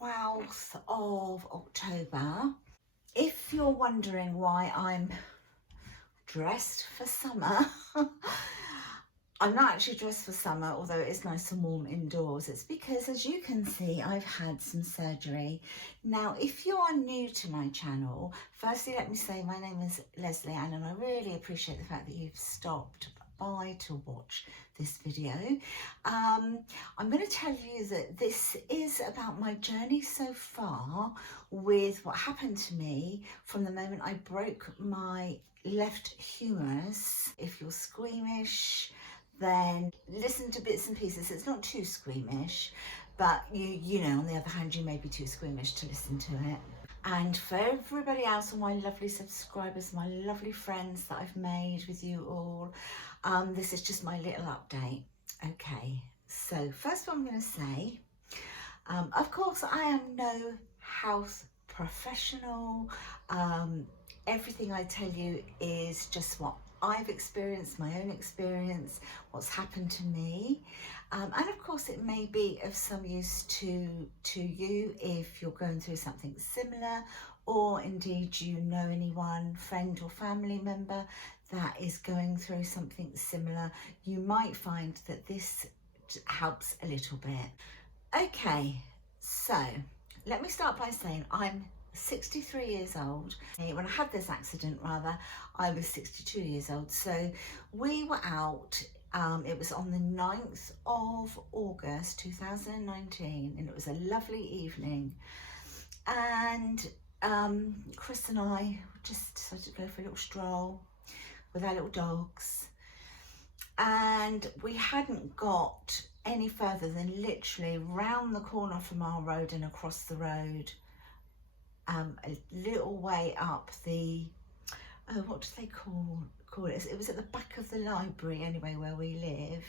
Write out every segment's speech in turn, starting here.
12th of October. If you're wondering why I'm dressed for summer, I'm not actually dressed for summer, although it is nice and warm indoors. It's because, as you can see, I've had some surgery. Now, if you are new to my channel, firstly, let me say my name is Leslie Ann, and I really appreciate the fact that you've stopped by to watch this video. I'm going to tell you that this is about my journey so far with what happened to me from the moment I broke my left humerus. If you're squeamish, then listen to bits and pieces. It's not too squeamish, but you know, on the other hand, you may be too squeamish to listen to it. And for everybody else, all my lovely subscribers, my lovely friends that I've made with you all, this is just my little update. Okay, so first what I'm going to say, of course I am no health professional. Everything I tell you is just what I've experienced, my own experience, what's happened to me. And of course it may be of some use to you if you're going through something similar, or indeed you know anyone, friend or family member that is going through something similar. You might find that this helps a little bit. Okay, so let me start by saying I'm 63 years old. When I had this accident, rather, I was 62 years old. So we were out, it was on the 9th of August 2019, and it was a lovely evening. And Chris and I just decided to go for a little stroll with our little dogs. And we hadn't got any further than literally round the corner from our road and across the road. A little way up the, what do they call it? It was at the back of the library anyway, where we live.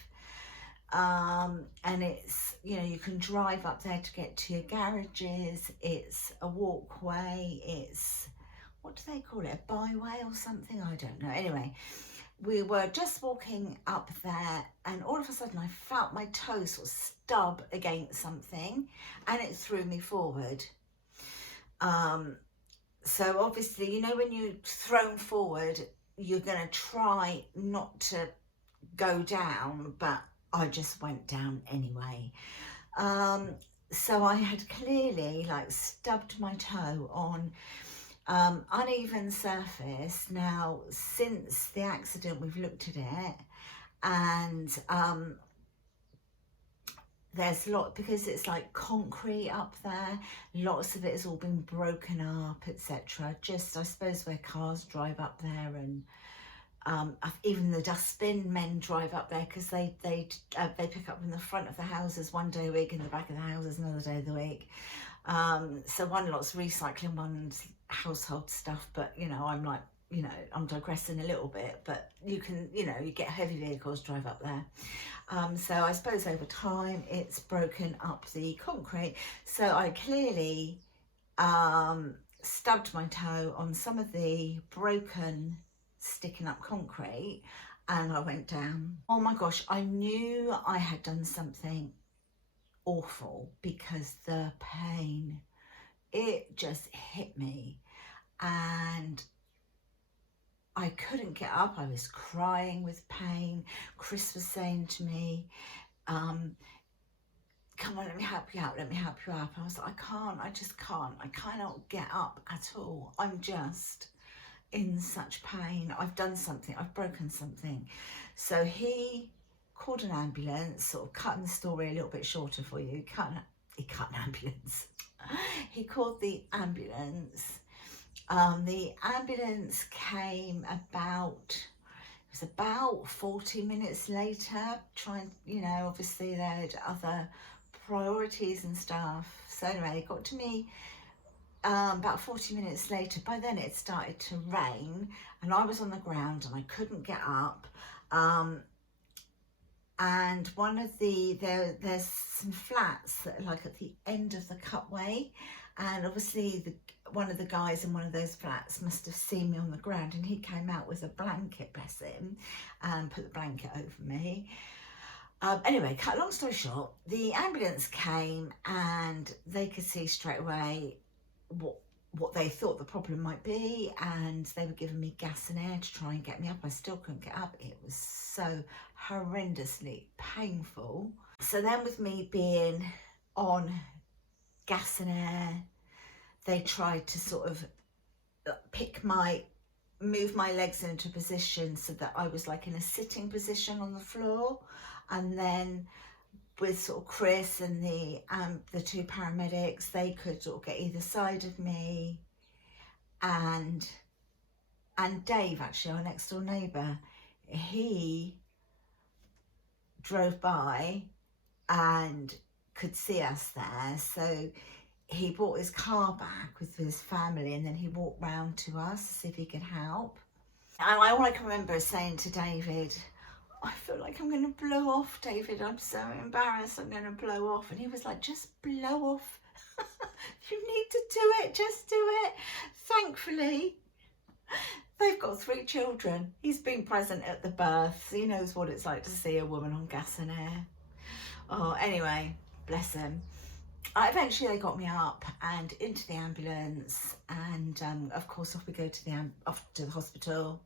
And it's, you know, you can drive up there to get to your garages. It's a walkway. It's, what do they call it? A byway or something? I don't know. Anyway, we were just walking up there, and all of a sudden I felt my toe sort of stub against something, and it threw me forward. So obviously, you know, when you're thrown forward, you're going to try not to go down, but I just went down anyway. So I had clearly like stubbed my toe on uneven surface. Now, since the accident, we've looked at it, and there's because it's like concrete up there, lots of it has all been broken up, etc. Just, I suppose, where cars drive up there, and even the dustbin men drive up there, because they pick up from the front of the houses one day a week and the back of the houses another day of the week. So one lot's recycling, one's household stuff, but you know, I'm like, you know, I'm digressing a little bit, but you can, you know, you get heavy vehicles drive up there. So I suppose over time it's broken up the concrete. So I clearly stubbed my toe on some of the broken, sticking up concrete, and I went down. Oh my gosh, I knew I had done something awful, because the pain, it just hit me, and I couldn't get up. I was crying with pain. Chris was saying to me, come on, let me help you out, let me help you up. I was like, I just can't, I cannot get up at all. I'm just in such pain. I've done something, I've broken something. So he called an ambulance, sort of cutting the story a little bit shorter for you. He cut an ambulance. He called the ambulance. The ambulance came about 40 minutes later, trying, you know, obviously they had other priorities and stuff. So anyway, they got to me about 40 minutes later. By then it started to rain, and I was on the ground and I couldn't get up. And one of there's some flats that are like at the end of the cutway, and obviously one of the guys in one of those flats must have seen me on the ground, and he came out with a blanket, bless him, and put the blanket over me. Anyway, cut a long story short, the ambulance came and they could see straight away what they thought the problem might be, and they were giving me gas and air to try and get me up. I still couldn't get up. It was so horrendously painful. So then with me being on gas and air, they tried to sort of move my legs into a position so that I was like in a sitting position on the floor, and then with sort of Chris and the two paramedics, they could sort of get either side of me, and Dave, actually our next door neighbour, he drove by and could see us there, so he brought his car back with his family, and then he walked round to us to see if he could help. And all I can remember is saying to David, I feel like I'm going to blow off, David. I'm so embarrassed. I'm going to blow off. And he was like, just blow off. You need to do it. Just do it. Thankfully, they've got 3 children. He's been present at the birth. He knows what it's like to see a woman on gas and air. Oh, anyway, bless him. Eventually they got me up and into the ambulance, and of course off we go to the hospital.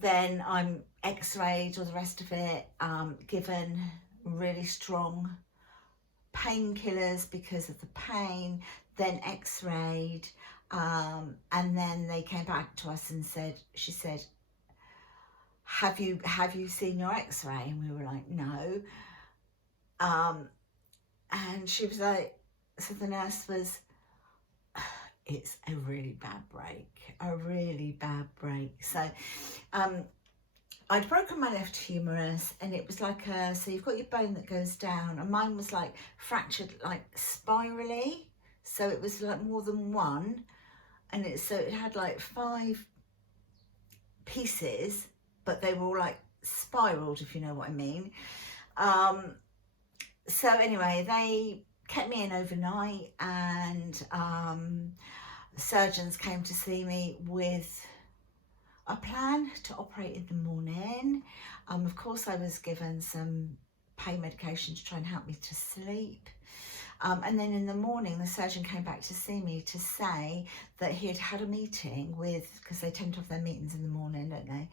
Then I'm x-rayed, or the rest of it, given really strong painkillers because of the pain, then x-rayed, and then they came back to us and she said, have you seen your x-ray? And we were like, no. And she was like, so the nurse was, it's a really bad break. So I'd broken my left humerus, and it was like so you've got your bone that goes down, and mine was like fractured like spirally, so it was like more than one, and it had like 5 pieces, but they were all like spiraled, if you know what I mean. So anyway, they kept me in overnight, and surgeons came to see me with a plan to operate in the morning. Of course, I was given some pain medication to try and help me to sleep. And then in the morning, the surgeon came back to see me to say that he had had a meeting because they tend to have their meetings in the morning, don't they?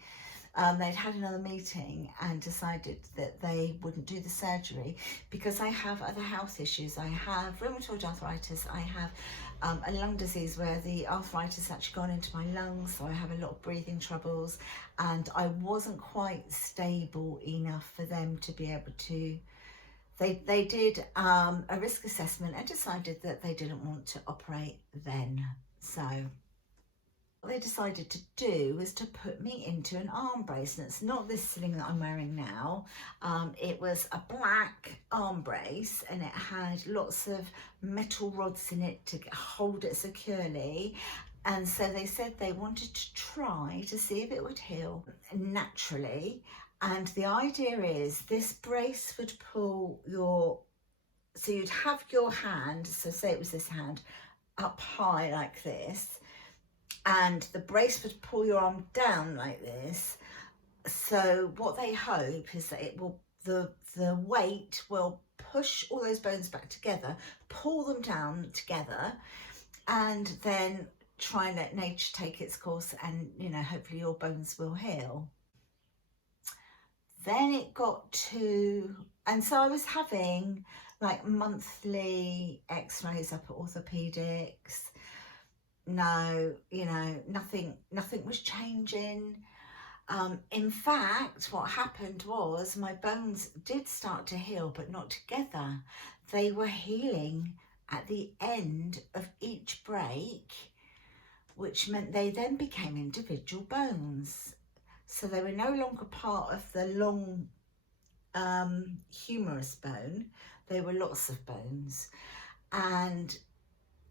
They'd had another meeting and decided that they wouldn't do the surgery because I have other health issues. I have rheumatoid arthritis. I have a lung disease where the arthritis actually gone into my lungs, so I have a lot of breathing troubles, and I wasn't quite stable enough for them to be able to. They did a risk assessment and decided that they didn't want to operate then. So what they decided to do was to put me into an arm brace, and it's not this sling that I'm wearing now. It was a black arm brace, and it had lots of metal rods in it to hold it securely. And so they said they wanted to try to see if it would heal naturally. And the idea is this brace would pull so you'd have your hand, so say it was this hand, up high like this, and the brace would pull your arm down like this. So what they hope is that the weight will push all those bones back together, pull them down together, and then try and let nature take its course, and hopefully your bones will heal. Then it got to, and so I was having like monthly x-rays up at orthopedics. No, nothing was changing. In fact, what happened was my bones did start to heal, but not together. They were healing at the end of each break, which meant they then became individual bones. So they were no longer part of the long humerus bone. They were lots of bones. And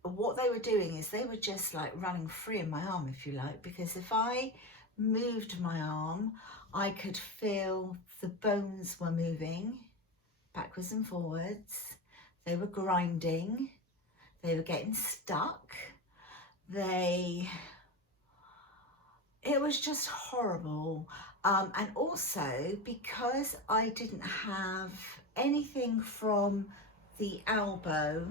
what they were doing is they were just like running free in my arm, if you like, because if I moved my arm, I could feel the bones were moving backwards and forwards. They were grinding. They were getting stuck. It was just horrible. And also because I didn't have anything from the elbow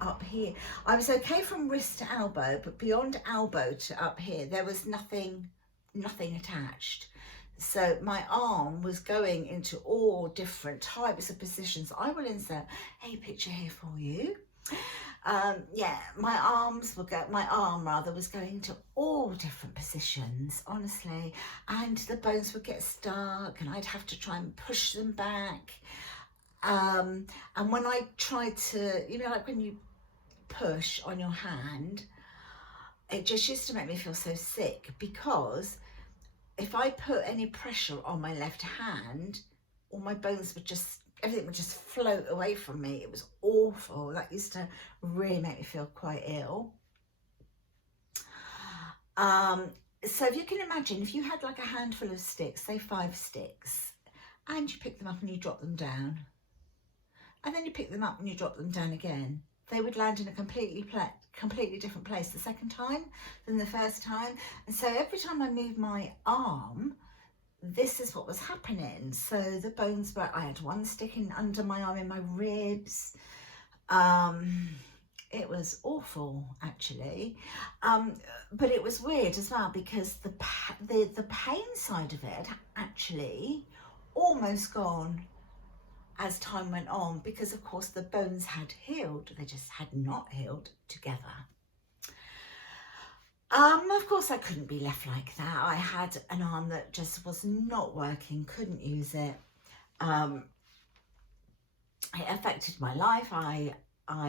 up here. I was okay from wrist to elbow, but beyond elbow to up here, there was nothing attached. So my arm was going into all different types of positions. I will insert a picture here for you. Yeah, my arm was going to all different positions, honestly, and the bones would get stuck and I'd have to try and push them back. And when I tried to, you know, like when you push on your hand, it just used to make me feel so sick, because if I put any pressure on my left hand, all my bones would just, everything would just float away from me. It was awful. That used to really make me feel quite ill. So if you can imagine, if you had like a handful of sticks, say 5 sticks, and you pick them up and you drop them down, and then you pick them up and you drop them down again, they would land in a completely different place the second time than the first time. And so every time I moved my arm, this is what was happening. So the bones were, I had one sticking under my arm in my ribs. It was awful, actually. But it was weird as well, because the pain side of it actually almost gone as time went on, because of course the bones had healed, they just had not healed together. Of course I couldn't be left like that. I had an arm that just was not working, couldn't use it. It affected my life. I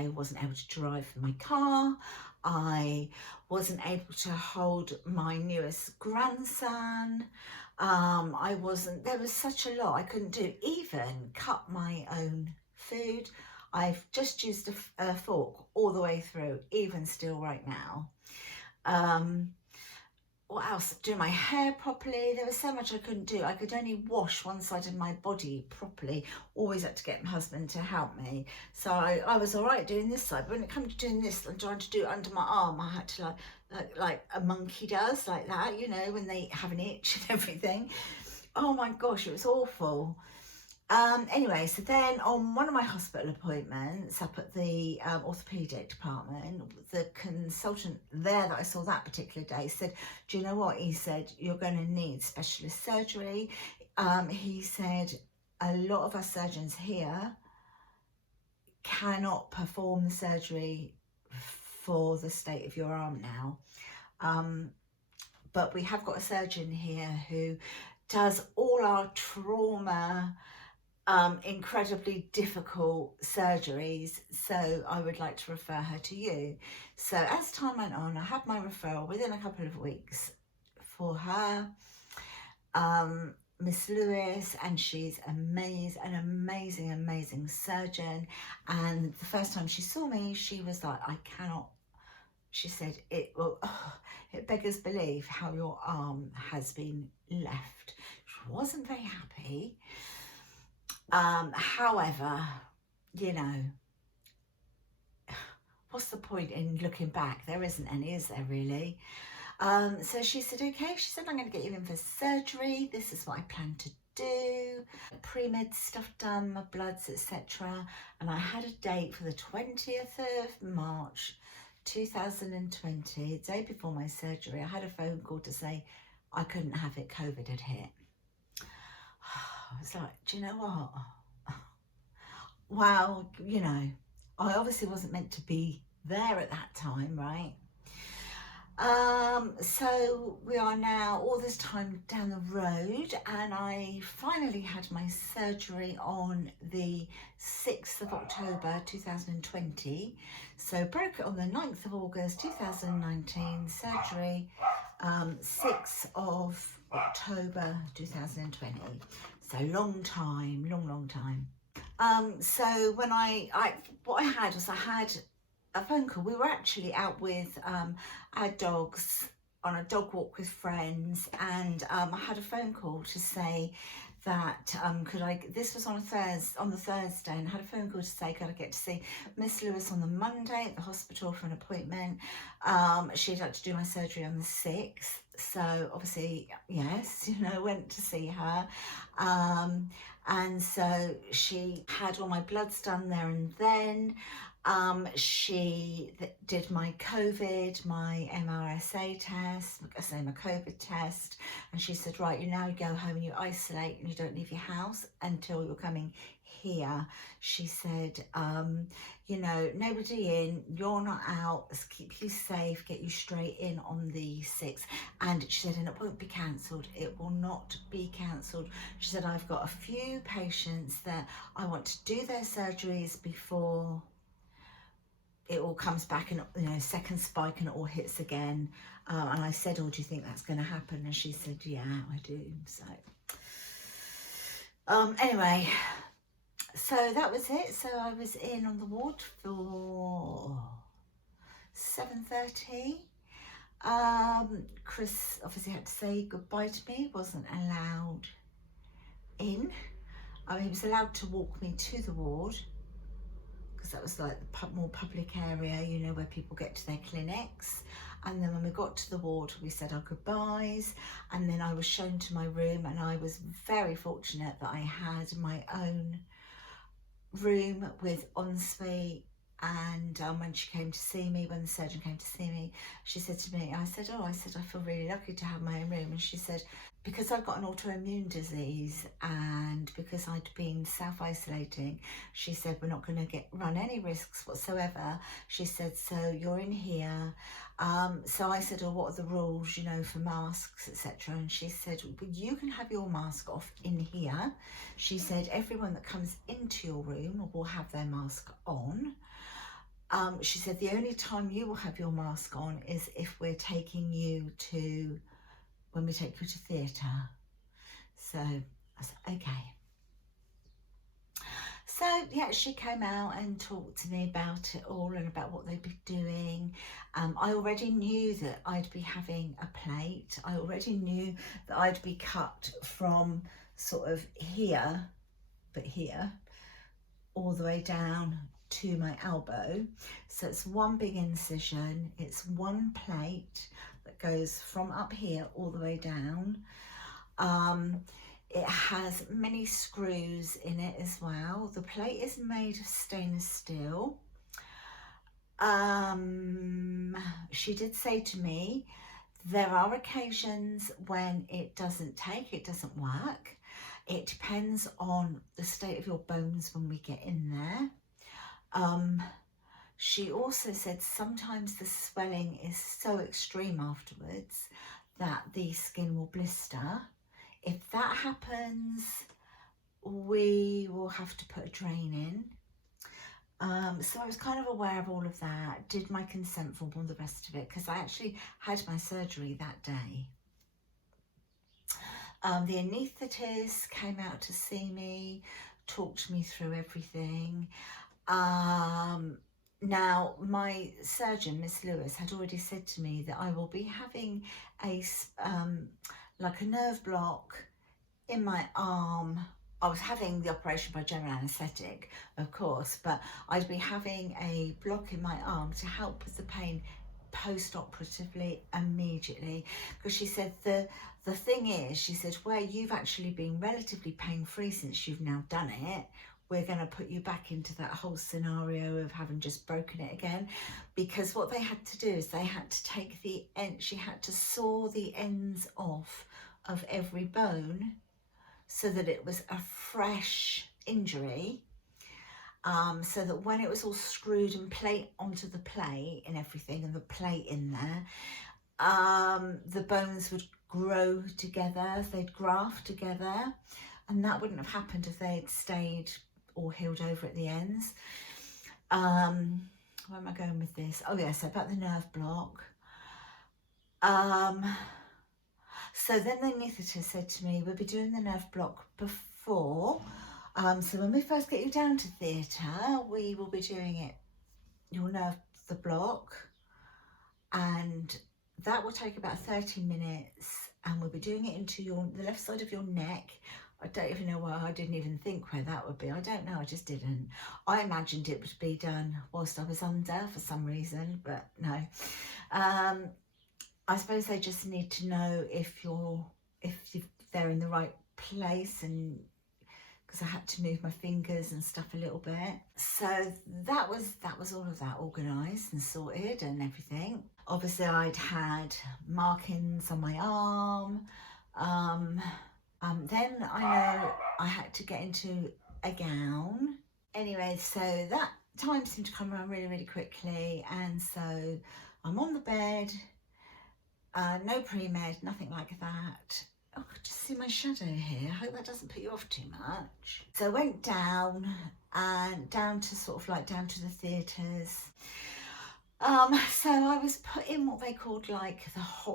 wasn't able to drive my car. I wasn't able to hold my newest grandson. There was such a lot I couldn't do, even cut my own food. I've just used a fork all the way through, even still right now. What else? Do my hair properly. There was so much I couldn't do. I could only wash one side of my body properly. Always had to get my husband to help me. So I was all right doing this side, but when it comes to doing this and trying to do it under my arm, I had to like a monkey does, like that, you know, when they have an itch and everything. Oh my gosh, it was awful. Anyway, so then on one of my hospital appointments up at the orthopaedic department, the consultant there that I saw that particular day said, do you know what? He said, you're going to need specialist surgery. He said, a lot of our surgeons here cannot perform the surgery for the state of your arm now. But we have got a surgeon here who does all our trauma, incredibly difficult surgeries, so I would like to refer her to you. So as time went on, I had my referral within a couple of weeks for her, Miss Lewis, and she's an amazing surgeon. And the first time she saw me, she was like, I cannot, she said, it beggars belief how your arm has been left. She wasn't very happy. However, you know, what's the point in looking back? There isn't any, is there really? So she said, okay, she said, I'm going to get you in for surgery. This is what I plan to do. Pre-med stuff done, my bloods, etc. And I had a date for the 20th of March 2020, day before my surgery. I had a phone call to say I couldn't have it, COVID had hit. I was like, do you know what? Well, you know, I obviously wasn't meant to be there at that time, right? So we are now all this time down the road, and I finally had my surgery on the 6th of October 2020. So broke it on the 9th of August 2019, surgery 6th of October 2020. So long time, long time. So when what I had was, I had a phone call. We were actually out with our dogs on a dog walk with friends, and I had a phone call to say that this was on the Thursday, and I had a phone call to say, could I get to see Miss Lewis on the Monday at the hospital for an appointment? She'd like to do my surgery on the 6th. So obviously, yes, you know, went to see her. And so she had all my bloods done there and then. She did my COVID, my MRSA test, I say my COVID test, and she said, right, you now go home and you isolate and you don't leave your house until you're coming here. She said, you know, nobody in, you're not out, let's keep you safe, get you straight in on the 6th. And she said, and it won't be cancelled, it will not be cancelled. She said, I've got a few patients that I want to do their surgeries before it all comes back and, you know, second spike and it all hits again. And I said, oh, do you think that's going to happen? And she said, yeah, I do. So anyway, so that was it. So I was in on the ward for 7:30. Chris obviously had to say goodbye to me, wasn't allowed in. He was allowed to walk me to the ward, because that was like the more public area, you know, where people get to their clinics. And then when we got to the ward, we said our goodbyes, and then I was shown to my room, and I was very fortunate that I had my own room with ensuite. And when she came to see me, when the surgeon came to see me, she said to me, I said, I feel really lucky to have my own room. And she said, because I've got an autoimmune disease and because I'd been self-isolating, she said, we're not going to run any risks whatsoever. She said, so you're in here. So I said, oh, what are the rules, you know, for masks, etc. And she said, well, you can have your mask off in here. She said, everyone that comes into your room will have their mask on. She said, the only time you will have your mask on is if we're taking you to, when we take you to theatre. So I said, okay. So yeah, she came out and talked to me about it all and about what they'd be doing. I already knew that I'd be having a plate. I already knew that I'd be cut from sort of here, but here, all the way down to my elbow. So it's one big incision, it's one plate that goes from up here all the way down. It has many screws in it as well. The plate is made of stainless steel. She did say to me, there are occasions when it doesn't work. It depends on the state of your bones when we get in there. She also said sometimes the swelling is so extreme afterwards that the skin will blister. If that happens, we will have to put a drain in. So I was kind of aware of all of that, did my consent form, all the rest of it, because I actually had my surgery that day. The anaesthetist came out to see me, talked me through everything. Now, my surgeon, Miss Lewis, had already said to me that I will be having like a nerve block in my arm. I was having the operation by general anaesthetic, of course, but I'd be having a block in my arm to help with the pain post-operatively immediately. Because she said the thing is, she said, where you've actually been relatively pain-free since you've now done it, we're going to put you back into that whole scenario of having just broken it again. Because what they had to do is they had to take the end, she had to saw the ends off of every bone so that it was a fresh injury. So that when it was all screwed and plate onto the plate and everything, and the plate in there, the bones would grow together, they'd graft together, and that wouldn't have happened if they'd stayed all healed over at the ends. Where am I going with this? Oh yes, about the nerve block. So then the anaesthetist said to me, we'll be doing the nerve block before. So when we first get you down to theatre, we will be doing it, you'll nerve the block, and that will take about 30 minutes, and we'll be doing it into the left side of your neck. I don't even know why I didn't even think where that would be. I don't know, I just didn't. I imagined it would be done whilst I was under for some reason, but no. I suppose they just need to know if they're in the right place, and because I had to move my fingers and stuff a little bit. So that was all of that organised and sorted and everything. Obviously I'd had markings on my arm. Then I know I had to get into a gown. Anyway, so that time seemed to come around really, really quickly, and so I'm on the bed, no pre-med, nothing like that. Oh, I just see my shadow here. I hope that doesn't put you off too much. So I went down, and down to sort of like down to the theatres. So I was put in what they called like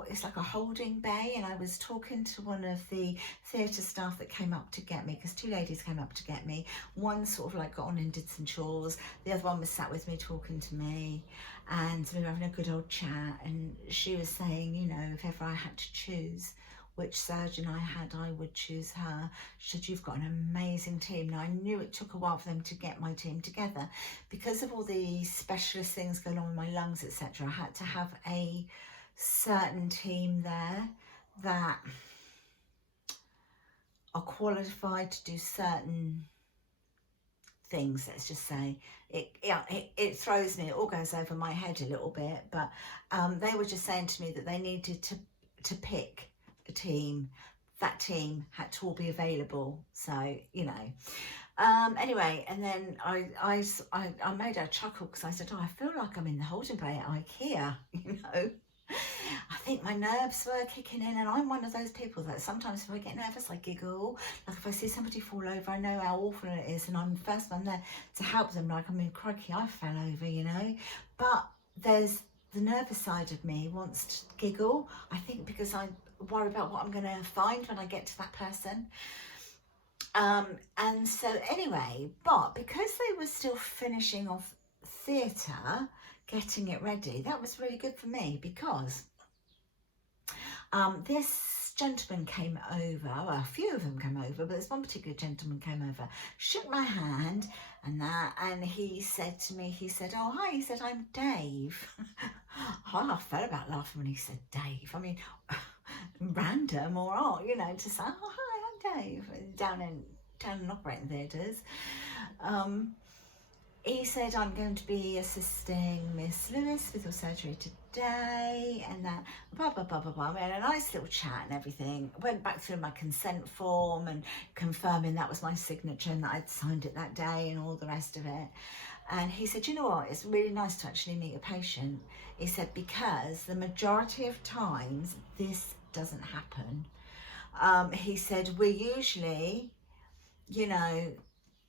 it's like a holding bay, and I was talking to one of the theatre staff that came up to get me, because two ladies came up to get me. One sort of like got on and did some chores, the other one was sat with me talking to me, and we were having a good old chat, and she was saying, you know, if ever I had to choose which surgeon I had, I would choose her. She said, you've got an amazing team. Now, I knew it took a while for them to get my team together because of all the specialist things going on with my lungs, etc. I had to have a certain team there that are qualified to do certain things, let's just say. It throws me, it all goes over my head a little bit, but they were just saying to me that they needed to pick a team. That team had to all be available, so you know. Anyway, and then I made her chuckle, because I said, oh, I feel like I'm in the holding bay at IKEA, you know. I think my nerves were kicking in, and I'm one of those people that sometimes if I get nervous I giggle. Like if I see somebody fall over, I know how awful it is, and I'm the first one there to help them. Like, I mean, crikey, I fell over, you know. But there's the nervous side of me wants to giggle, I think, because I worry about what I'm going to find when I get to that person. And so anyway, but because they were still finishing off theatre, getting it ready, that was really good for me, because this gentleman came over, well, a few of them came over, but this one particular gentleman came over, shook my hand and he said to me, he said, oh, hi, he said, I'm Dave. I felt about laughing when he said Dave. I mean, random or odd, you know, to say, oh, hi, I'm Dave, down in operating theatres. He said, I'm going to be assisting Miss Lewis with your surgery today, and that, blah, blah, blah, blah, blah. We had a nice little chat and everything. Went back through my consent form and confirming that was my signature and that I'd signed it that day and all the rest of it. And he said, you know what, it's really nice to actually meet a patient. He said, because the majority of times this doesn't happen. He said, we're usually, you know,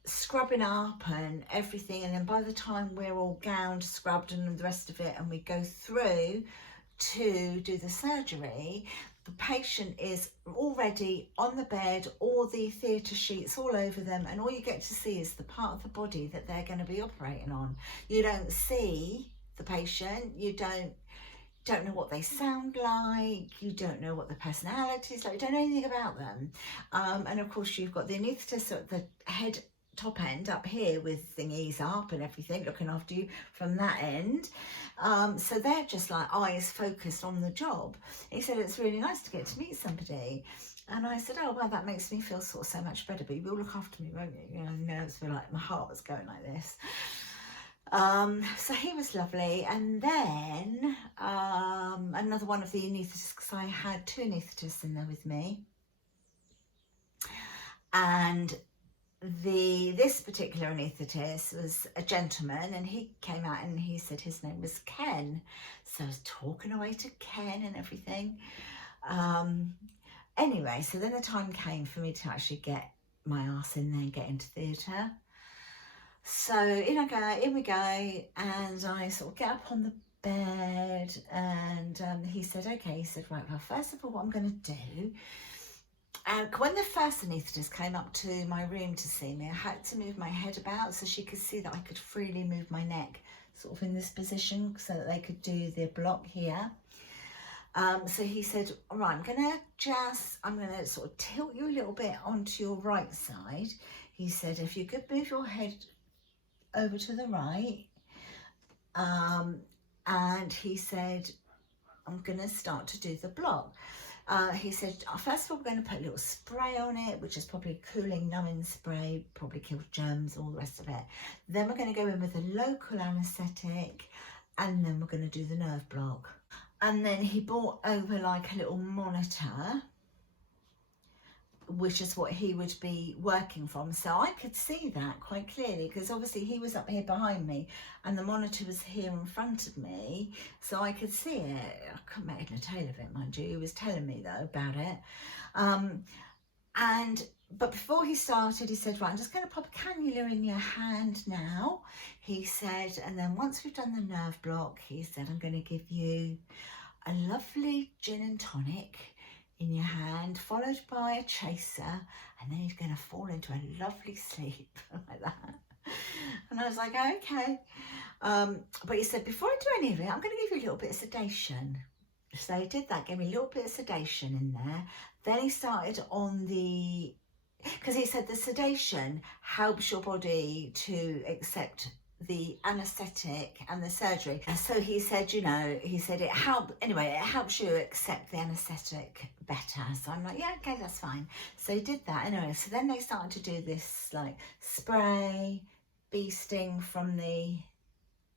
scrubbing up and everything, and then by the time we're all gowned, scrubbed and the rest of it, and we go through to do the surgery, the patient is already on the bed, all the theatre sheets all over them, and all you get to see is the part of the body that they're going to be operating on. You don't see the patient, you don't know what they sound like, you don't know what the personality is like, you don't know anything about them. And of course you've got the anaesthetist at the head top end up here with thingies up and everything, looking after you from that end. So they're just like eyes focused on the job. He said, it's really nice to get to meet somebody. And I said, oh, well, that makes me feel sort of so much better, but you will look after me, won't you? You know, nerves feel like my heart was going like this. So he was lovely. And then another one of the anaesthetists, because I had two anaesthetists in there with me. And this particular anaesthetist was a gentleman, and he came out and he said his name was Ken. So I was talking away to Ken and everything. Anyway, so then the time came for me to actually get my arse in there and get into theatre. So in we go, and I sort of get up on the bed, and he said, okay, he said, right, well, first of all, what I'm going to do, and when the first anaesthetist came up to my room to see me, I had to move my head about so she could see that I could freely move my neck sort of in this position so that they could do the block here. So he said, all right, I'm going to sort of tilt you a little bit onto your right side. He said, if you could move your head over to the right. And he said, I'm going to start to do the block. He said, first of all, we're going to put a little spray on it, which is probably a cooling, numbing spray, probably kills germs, all the rest of it. Then we're going to go in with a local anaesthetic, and then we're going to do the nerve block. And then he brought over like a little monitor, which is what he would be working from. So I could see that quite clearly, because obviously he was up here behind me and the monitor was here in front of me, so I could see it. I couldn't make head nor tail of it, mind you. He was telling me though about it. But before he started, he said, right, I'm just going to pop a cannula in your hand now, he said, and then once we've done the nerve block, he said, I'm going to give you a lovely gin and tonic in your hand, followed by a chaser, and then he's going to fall into a lovely sleep like that. And I was like, okay. But he said, before I do any of it, I'm going to give you a little bit of sedation. So he did that, gave me a little bit of sedation in there. Then he started on the, because he said the sedation helps your body to accept the anaesthetic and the surgery. And so he said, you know, he said it helps you accept the anaesthetic better. So I'm like, yeah, okay, that's fine. So he did that anyway. So then they started to do this like spray, bee sting from the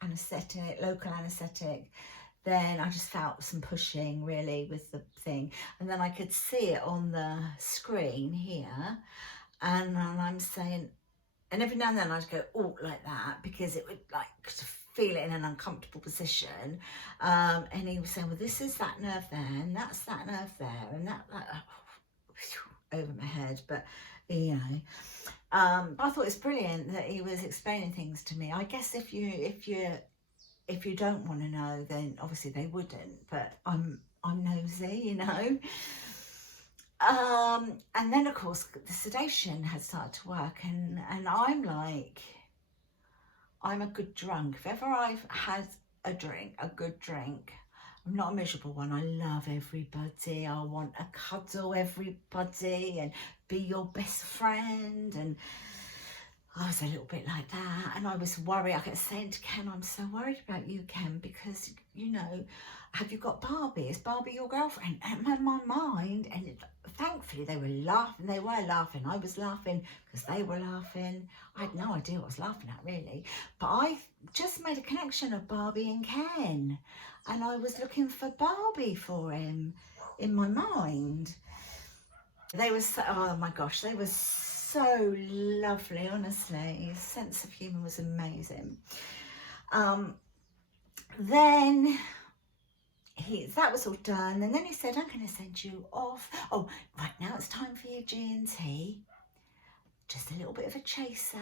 anaesthetic, local anaesthetic. Then I just felt some pushing really with the thing, and then I could see it on the screen here, and I'm saying, and every now and then I'd go, oh, like that, because it would like feel it in an uncomfortable position. And he was saying, well, this is that nerve there, and that's that nerve there, and that like, over my head. But you know, I thought it was brilliant that he was explaining things to me. I guess if you don't want to know, then obviously they wouldn't. But I'm nosy, you know. And then of course the sedation had started to work, and I'm like, I'm a good drunk. If ever I've had a good drink, I'm not a miserable one. I love everybody. I want to cuddle everybody and be your best friend. And I was a little bit like that, and I was worried. I kept saying to Ken, I'm so worried about you, Ken, because, you know, have you got Barbie? Is Barbie your girlfriend? And in my mind, and thankfully they were laughing. They were laughing. I was laughing because they were laughing. I had no idea what I was laughing at, really. But I just made a connection of Barbie and Ken, and I was looking for Barbie for him in my mind. They were so, oh my gosh, they were so lovely, honestly. His sense of humour was amazing. Then that was all done, and then he said, I'm going to send you off. Oh, right, now it's time for your G&T. Just a little bit of a chaser,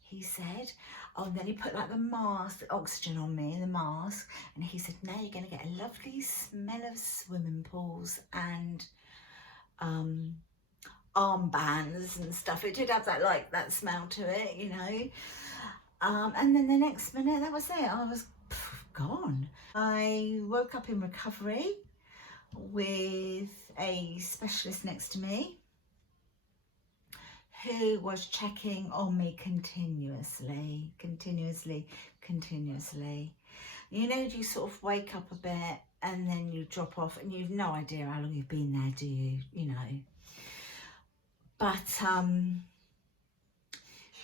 he said. Oh, and then he put like the mask, the oxygen on me, the mask, and he said, now you're going to get a lovely smell of swimming pools and armbands and stuff. It did have that, like, that smell to it, you know. And then the next minute, that was it. I was gone. I woke up in recovery with a specialist next to me who was checking on me continuously. You know, you sort of wake up a bit and then you drop off, and you've no idea how long you've been there, do you? You know. But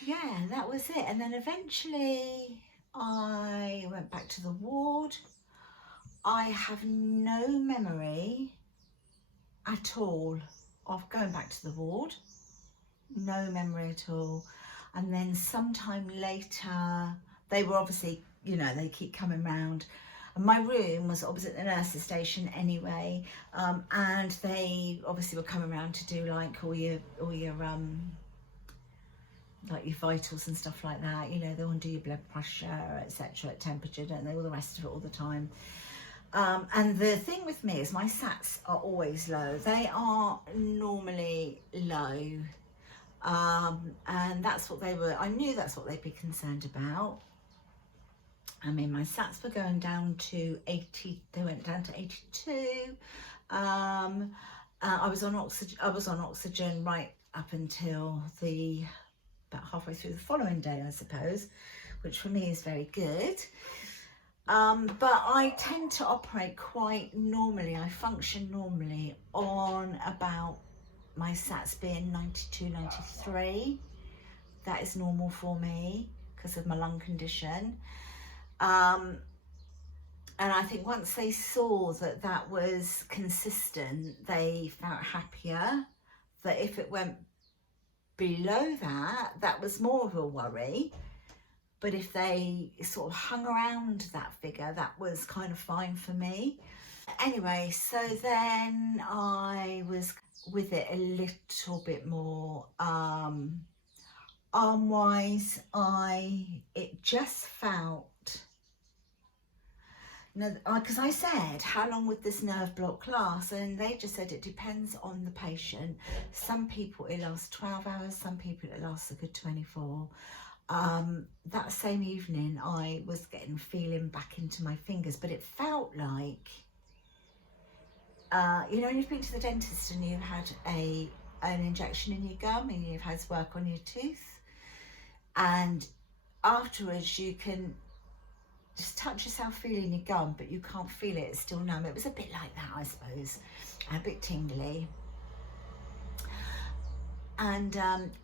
yeah, that was it. And then eventually I went back to the ward. I have no memory at all of going back to the ward. No memory at all. And then sometime later, they were obviously, you know, they keep coming round. And my room was opposite the nurse's station anyway. And they obviously were coming around to do like all your like your vitals and stuff like that. You know, they want to do your blood pressure, etc., temperature, don't they? All the rest of it all the time. And the thing with me is my SATs are always low. They are normally low. And that's what they were, I knew that's what they'd be concerned about. I mean, my SATs were going down to 80, they went down to 82. I was on oxygen right up until about halfway through the following day, I suppose, which for me is very good. But I tend to operate quite normally. I function normally on about my SATs being 92, 93. That is normal for me because of my lung condition. And I think once they saw that that was consistent, they felt happier. That if it went below that, that was more of a worry. But if they sort of hung around that figure, that was kind of fine for me. Anyway, so then I was with it a little bit more. Arm-wise, it just felt, because I said, how long would this nerve block last? And they just said it depends on the patient. Some people it lasts 12 hours, some people it lasts a good 24. That same evening I was getting feeling back into my fingers, but it felt like, you know, when you've been to the dentist and you've had an injection in your gum and you've had work on your tooth, and afterwards you can just touch yourself feeling your gum, but you can't feel it, it's still numb. It was a bit like that, I suppose, a bit tingly. And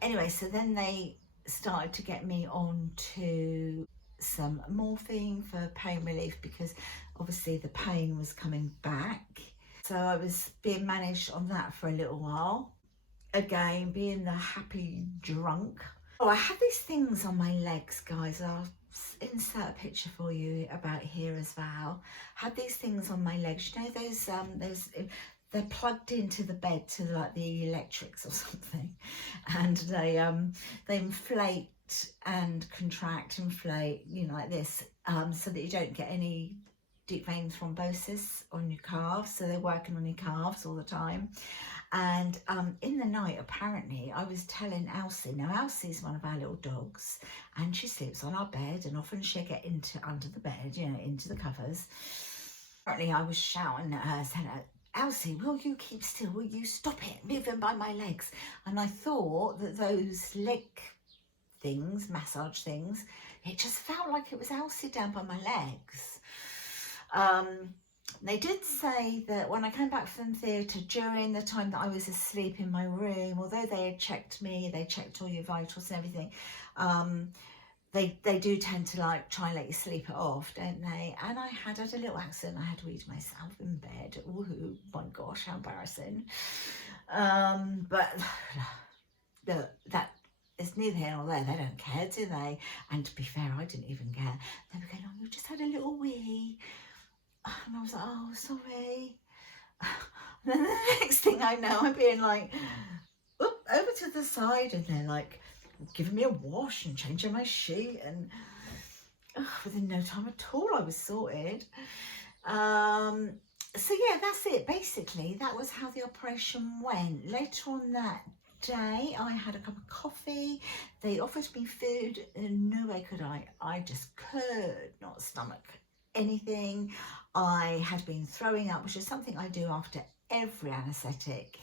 anyway, so then they started to get me on to some morphine for pain relief, because obviously the pain was coming back. So I was being managed on that for a little while. Again, being the happy drunk. Oh, I had these things on my legs, guys. I'll insert a picture for you about here as well. Had these things on my legs. You know those they're plugged into the bed to like the electrics or something, and they inflate and contract, inflate, you know, like this, so that you don't get any deep vein thrombosis on your calves. So they're working on your calves all the time. And in the night, apparently, I was telling Elsie, now Elsie's one of our little dogs, and she sleeps on our bed, and often she'll get under the bed, you know, into the covers. Apparently I was shouting at her, saying, Elsie, will you keep still? Will you stop it moving by my legs? And I thought that those leg things, massage things, it just felt like it was Elsie down by my legs. They did say that when I came back from theatre, during the time that I was asleep in my room, although they had checked me, they checked all your vitals and everything, they do tend to like try and let you sleep it off, don't they? And I had a little accident. I had to weed myself in bed. Ooh, my gosh, how embarrassing. But that is neither here nor there. They don't care, do they? And to be fair, I didn't even care. They were going, oh, you just had a little wee. And I was like, oh, sorry. And then the next thing I know, I'm being like, oop, over to the side, and they're like giving me a wash and changing my sheet, and within no time at all I was sorted. So yeah, that's it. Basically, that was how the operation went. Later on that day, I had a cup of coffee. They offered me food, and no way could I just could not stomach anything. I had been throwing up, which is something I do after every anaesthetic.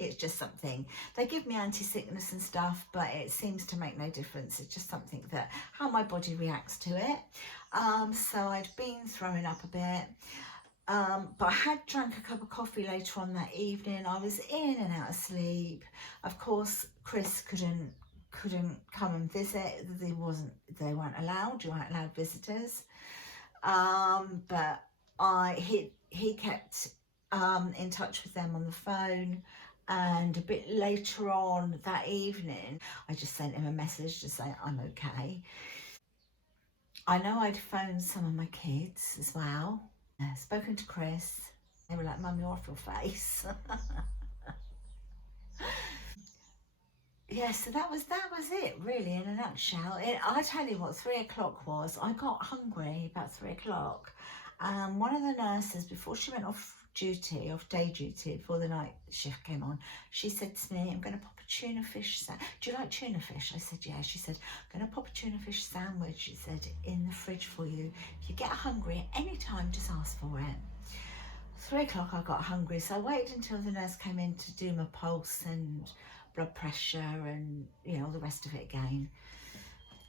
It's just something. They give me anti-sickness and stuff, but it seems to make no difference. It's just something that, how my body reacts to it. So I'd been throwing up a bit. But I had drank a cup of coffee later on that evening. I was in and out of sleep. Of course, Chris couldn't come and visit. They weren't allowed. You weren't allowed visitors. But he kept in touch with them on the phone, and a bit later on that evening I just sent him a message to say I'm okay. I know I'd phoned some of my kids as well, spoken to Chris. They were like, Mum, you're off your face. Yeah, so that was it really in a nutshell. I tell you what, 3 o'clock was, I got hungry about 3 o'clock. One of the nurses, before she went off day duty, before the night shift came on, she said to me, I'm going to pop a tuna fish do you like tuna fish? I said, yeah. She said, I'm going to pop a tuna fish sandwich, she said, in the fridge for you. If you get hungry at any time, just ask for it. 3 o'clock I got hungry, so I waited until the nurse came in to do my pulse and blood pressure and, you know, all the rest of it again.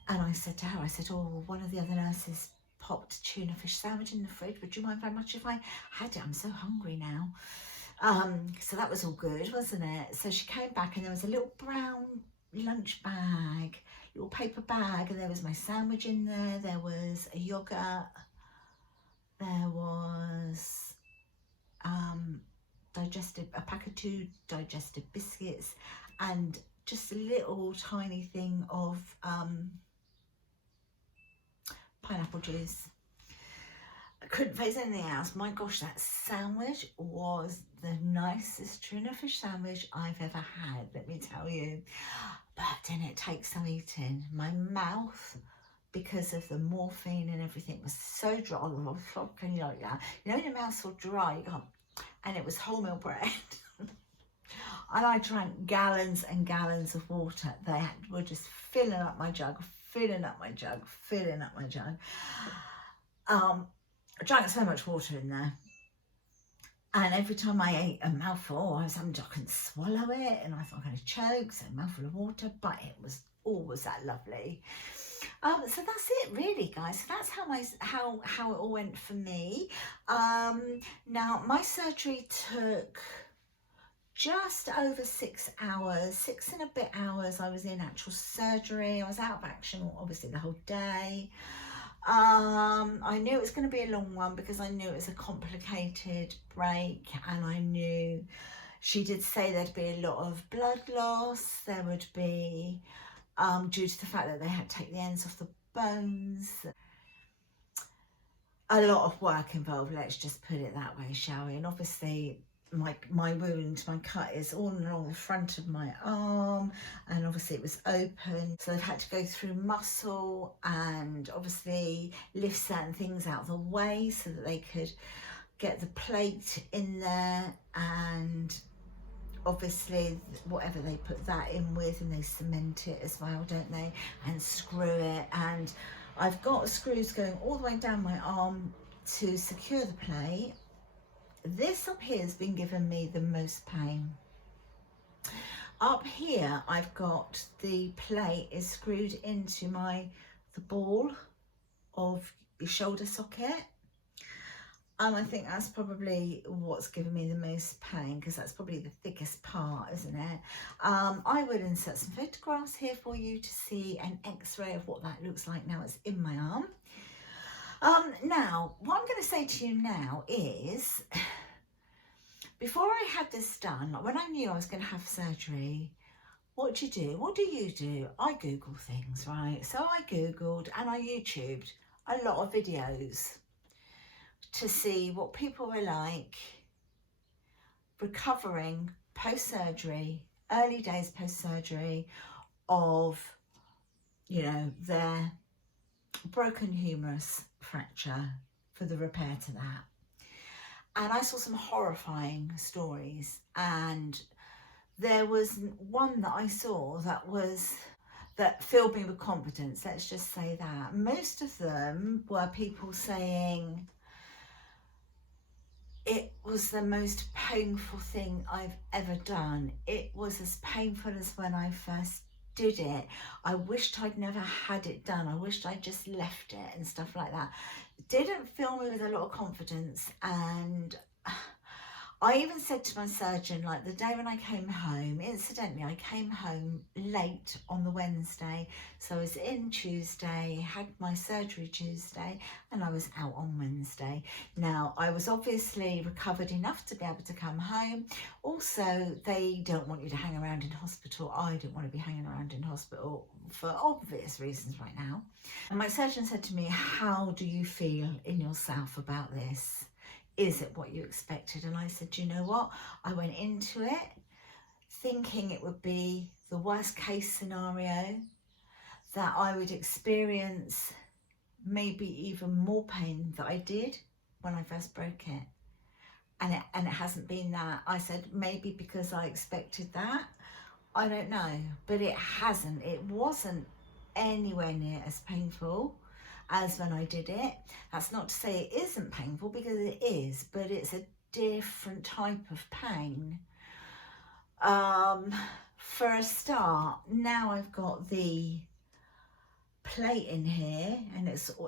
And I said to her, I said, oh, one of the other nurses popped tuna fish sandwich in the fridge. Would you mind very much if I had it? I'm so hungry now. So that was all good, wasn't it? So she came back and there was a little brown lunch bag, little paper bag, and there was my sandwich in there. There was a yogurt. There was a pack of 2 digestive biscuits, and just a little tiny thing of pineapple juice. I couldn't face anything else. My gosh, that sandwich was the nicest tuna fish sandwich I've ever had, let me tell you. But didn't it take some eating? My mouth, because of the morphine and everything, was so dry. Can you like that? You know, your mouth's all dry, you can't. And it was wholemeal bread. And I drank gallons and gallons of water. They were just filling up my jug, filling up my jug, filling up my jug. I drank so much water in there. And every time I ate a mouthful, I couldn't swallow it. And I thought I'm going to choke, so a mouthful of water. But it was always that lovely. So that's it really, guys. So that's how it all went for me. Now my surgery took just over 6 hours, 6 and a bit hours. I was in actual surgery. I was out of action obviously the whole day. I knew it was going to be a long one because I knew it was a complicated break, and I knew she did say there'd be a lot of blood loss. There would be due to the fact that they had to take the ends off the bones. A lot of work involved, let's just put it that way, shall we? And obviously my wound, my cut is all along the front of my arm, and obviously it was open, so they've had to go through muscle and obviously lift certain things out of the way so that they could get the plate in there, and obviously whatever they put that in with, and they cement it as well, don't they, and screw it. And I've got screws going all the way down my arm to secure the plate. This up here has been giving me the most pain. Up here I've got the plate is screwed into the ball of your shoulder socket. I think that's probably what's given me the most pain, because that's probably the thickest part, isn't it? I will insert some photographs here for you to see an x-ray of what that looks like now it's in my arm. Now, what I'm going to say to you now is, before I had this done, when I knew I was going to have surgery, what do you do? What do you do? I Google things, right? So I Googled and I YouTubed a lot of videos to see what people were like recovering post-surgery, early days post-surgery of, you know, their broken humerus fracture, for the repair to that. And I saw some horrifying stories, and there was one that I saw that filled me with confidence, let's just say that. Most of them were people saying it was the most painful thing I've ever done. It was as painful as when I first did it. I wished I'd never had it done. I wished I'd just left it and stuff like that. It didn't fill me with a lot of confidence. And I even said to my surgeon, like the day when I came home, incidentally, I came home late on the Wednesday. So I was in Tuesday, had my surgery Tuesday, and I was out on Wednesday. Now, I was obviously recovered enough to be able to come home. Also, they don't want you to hang around in hospital. I don't want to be hanging around in hospital for obvious reasons right now. And my surgeon said to me, how do you feel in yourself about this? Is it what you expected? And I said, you know what? I went into it thinking it would be the worst case scenario, that I would experience maybe even more pain than I did when I first broke it. And it hasn't been that. I said, maybe because I expected that. I don't know, but it hasn't. It wasn't anywhere near as painful as when I did it. That's not to say it isn't painful, because it is, but it's a different type of pain. For a start, now I've got the plate in here, and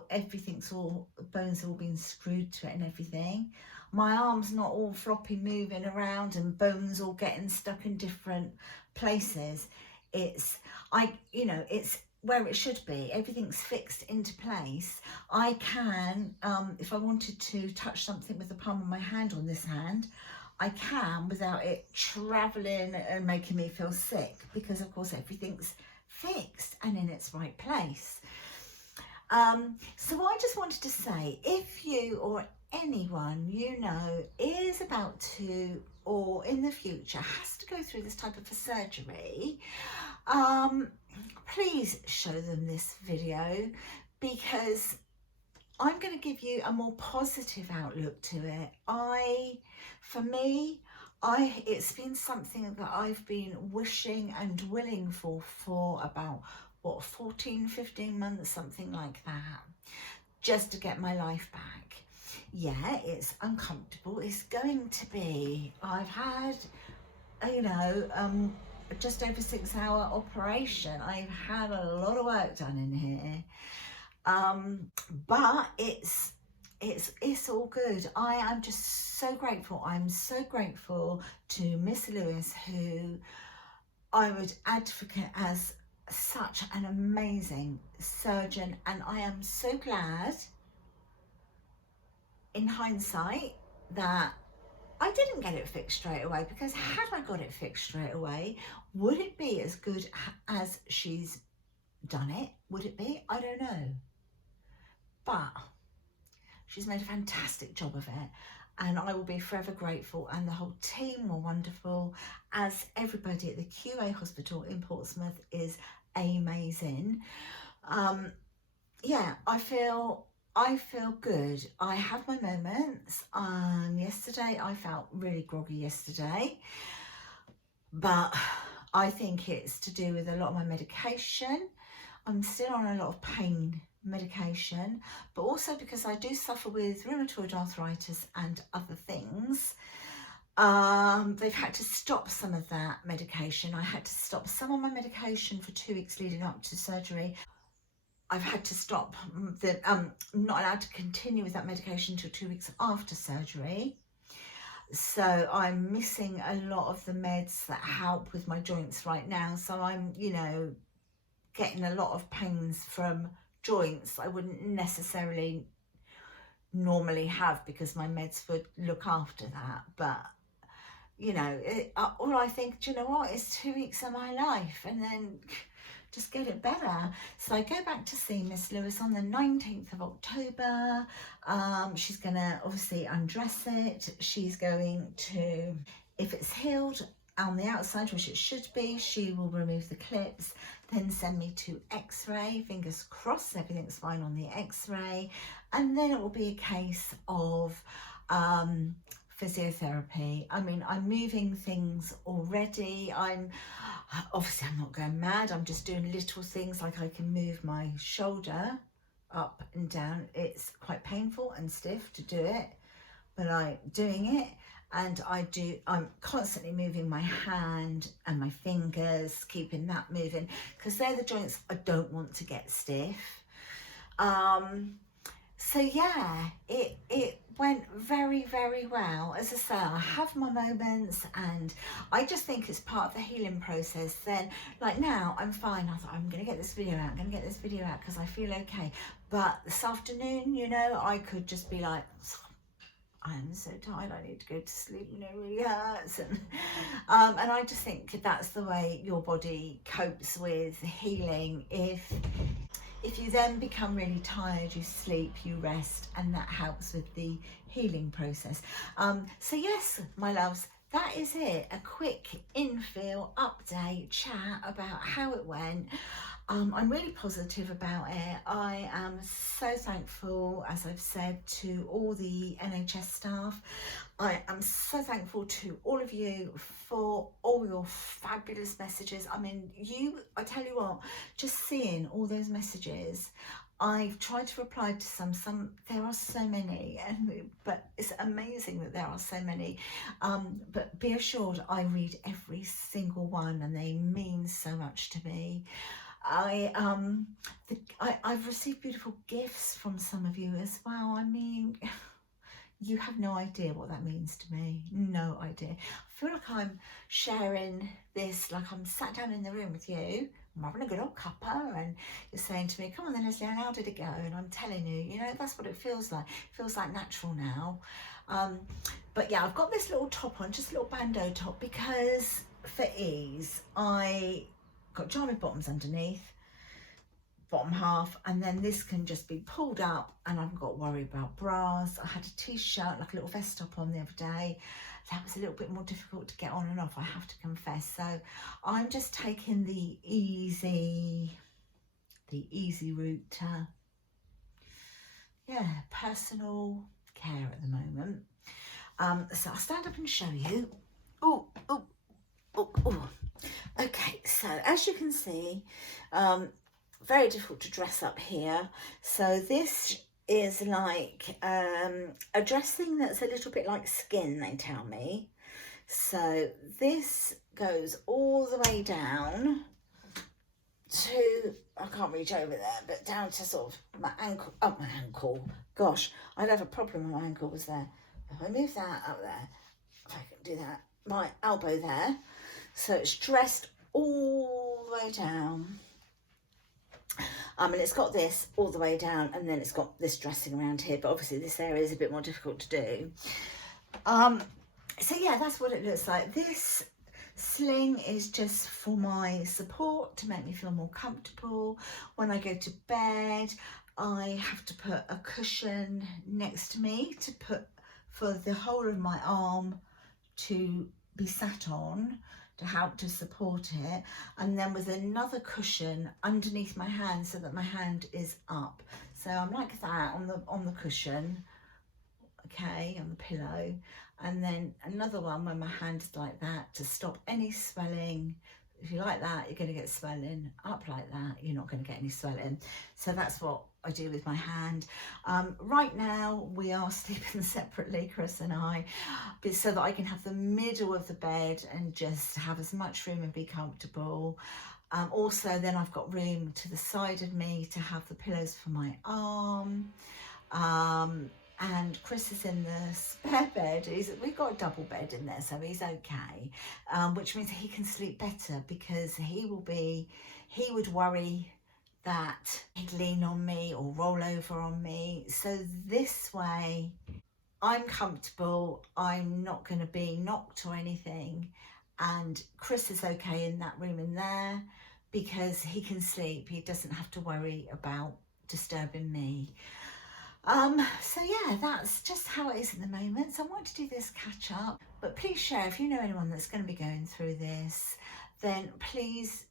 everything's all, bones all been screwed to it and everything. My arm's not all floppy moving around and bones all getting stuck in different places. It's it's where it should be. Everything's fixed into place. I can, if I wanted to touch something with the palm of my hand on this hand, I can without it traveling and making me feel sick, because of course everything's fixed and in its right place. So I just wanted to say, if you or anyone you know is about to, or in the future has to go through this type of a surgery, please show them this video, because I'm going to give you a more positive outlook to it. For me, it's been something that I've been wishing and willing for about, what, 14, 15 months, something like that, just to get my life back. Yeah, it's uncomfortable. It's going to be, I've had, just over 6-hour operation. I've had a lot of work done in here. But it's all good. I am just so grateful. I'm so grateful to Miss Lewis, who I would advocate as such an amazing surgeon, and I am so glad in hindsight that I didn't get it fixed straight away, because had I got it fixed straight away, would it be as good as she's done it? Would it be? I don't know. But she's made a fantastic job of it, and I will be forever grateful, and the whole team were wonderful, as everybody at the QA hospital in Portsmouth is amazing. Yeah, I feel good. I have my moments. Yesterday I felt really groggy yesterday, but I think it's to do with a lot of my medication. I'm still on a lot of pain medication, but also because I do suffer with rheumatoid arthritis and other things. They've had to stop some of that medication. I had to stop some of my medication for 2 weeks leading up to surgery. I've had to stop not allowed to continue with that medication until 2 weeks after surgery. So I'm missing a lot of the meds that help with my joints right now. So I'm, getting a lot of pains from joints I wouldn't necessarily normally have, because my meds would look after that. But all I think, do you know what, it's 2 weeks of my life, and then just get it better. So I go back to see Miss Lewis on the 19th of October. She's gonna obviously undress it. She's going to, if it's healed on the outside, which it should be, she will remove the clips, then send me to x-ray. Fingers crossed everything's fine on the x-ray, and then it will be a case of physiotherapy. I mean, I'm moving things already. Obviously I'm not going mad. I'm just doing little things, like I can move my shoulder up and down. It's quite painful and stiff to do it, but I'm doing it. And I'm constantly moving my hand and my fingers, keeping that moving, because they're the joints I don't want to get stiff. So yeah, it went very, very well. As I say, I have my moments, and I just think it's part of the healing process. Then, like now, I'm fine. I thought, I'm going to get this video out, because I feel okay. But this afternoon, I could just be like, I'm so tired, I need to go to sleep, it really hurts. And I just think that's the way your body copes with healing. If you then become really tired, you sleep, you rest, and that helps with the healing process. So yes, my loves, that is it. A quick infill update chat about how it went. I'm really positive about it. I am so thankful, as I've said, to all the NHS staff. I am so thankful to all of you for all your fabulous messages. I mean, I tell you what, just seeing all those messages, I've tried to reply to some, there are so many, but it's amazing that there are so many. But be assured, I read every single one, and they mean so much to me. I've received beautiful gifts from some of you as well. I mean, you have no idea what that means to me. No idea. I feel like I'm sharing this, like I'm sat down in the room with you. I'm having a good old cuppa, and you're saying to me, come on then Leslie, how did it go? And I'm telling you, you know, that's what it feels like. It feels like natural now. But yeah, I've got this little top on, just a little bandeau top, because for ease, I got jammy bottoms underneath, bottom half, and then this can just be pulled up and I haven't got to worry about bras. I had a t-shirt, like a little vest top on the other day. That was a little bit more difficult to get on and off, I have to confess. So I'm just taking the easy route to, yeah, personal care at the moment. So I'll stand up and show you. Oh. Okay, so as you can see, very difficult to dress up here. So this is like a dressing that's a little bit like skin, they tell me. So this goes all the way down to, I can't reach over there, but down to sort of my ankle. Oh, my ankle. Gosh, I'd have a problem if my ankle was there. If I move that up there, if I can do that, my elbow there. So it's dressed all the way down. And it's got this all the way down, and then it's got this dressing around here, but obviously this area is a bit more difficult to do. So yeah, that's what it looks like. This sling is just for my support, to make me feel more comfortable. When I go to bed, I have to put a cushion next to me to put for the whole of my arm to be sat on, to help to support it, and then with another cushion underneath my hand so that my hand is up. So I'm like that on the cushion, okay, on the pillow, and then another one where my hand is like that to stop any swelling. If you like that, you're going to get swelling. Up like that, you're not going to get any swelling. So that's what I do with my hand. Right now we are sleeping separately, Chris and I, so that I can have the middle of the bed and just have as much room and be comfortable. Also then I've got room to the side of me to have the pillows for my arm. And Chris is in the spare bed. We've got a double bed in there, so he's okay, which means he can sleep better, because he would worry that he'd lean on me or roll over on me. So this way I'm comfortable, I'm not going to be knocked or anything, and Chris is okay in that room in there because he can sleep. He doesn't have to worry about disturbing me. So yeah, that's just how it is at the moment. So I want to do this catch up, but please share if you know anyone that's going to be going through this, then please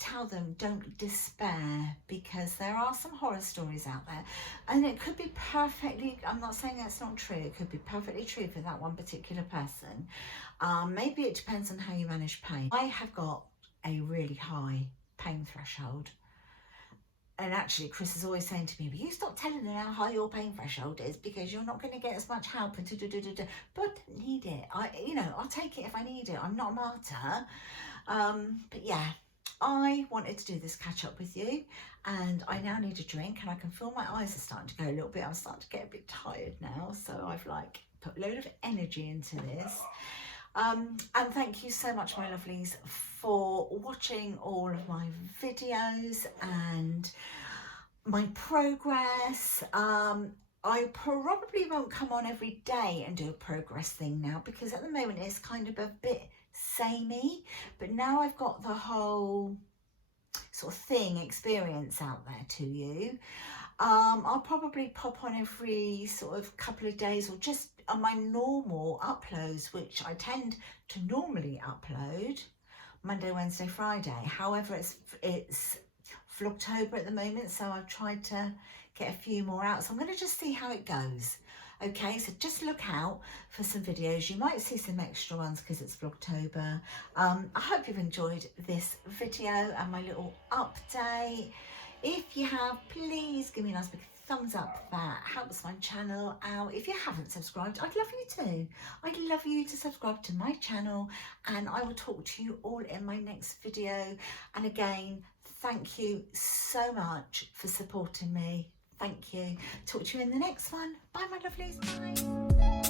tell them don't despair, because there are some horror stories out there, and it could be perfectly, I'm not saying that's not true, it could be perfectly true for that one particular person. Maybe it depends on how you manage pain. I have got a really high pain threshold. And actually, Chris is always saying to me, "But you stop telling them how high your pain threshold is, because you're not going to get as much help." And but I don't need it. I'll take it if I need it. I'm not a martyr. But yeah, I wanted to do this catch up with you, and I now need a drink, and I can feel my eyes are starting to go a little bit. I'm starting to get a bit tired now, so I've put a load of energy into this. And thank you so much, my lovelies, for watching all of my videos and my progress. I probably won't come on every day and do a progress thing now, because at the moment it's kind of a bit samey, but now I've got the whole sort of experience out there to you. I'll probably pop on every sort of couple of days, or just on my normal uploads, which I tend to normally upload Monday, Wednesday, Friday. However, it's Vlogtober at the moment, so I've tried to get a few more out. So I'm going to just see how it goes. Okay, so just look out for some videos. You might see some extra ones because it's Vlogtober. I hope you've enjoyed this video and my little update. If you have, please give me a nice big thumbs up. That helps my channel out. If you haven't subscribed, I'd love you to. I'd love you to subscribe to my channel, and I will talk to you all in my next video. And again, thank you so much for supporting me. Thank you. Talk to you in the next one. Bye, my lovelies. Bye.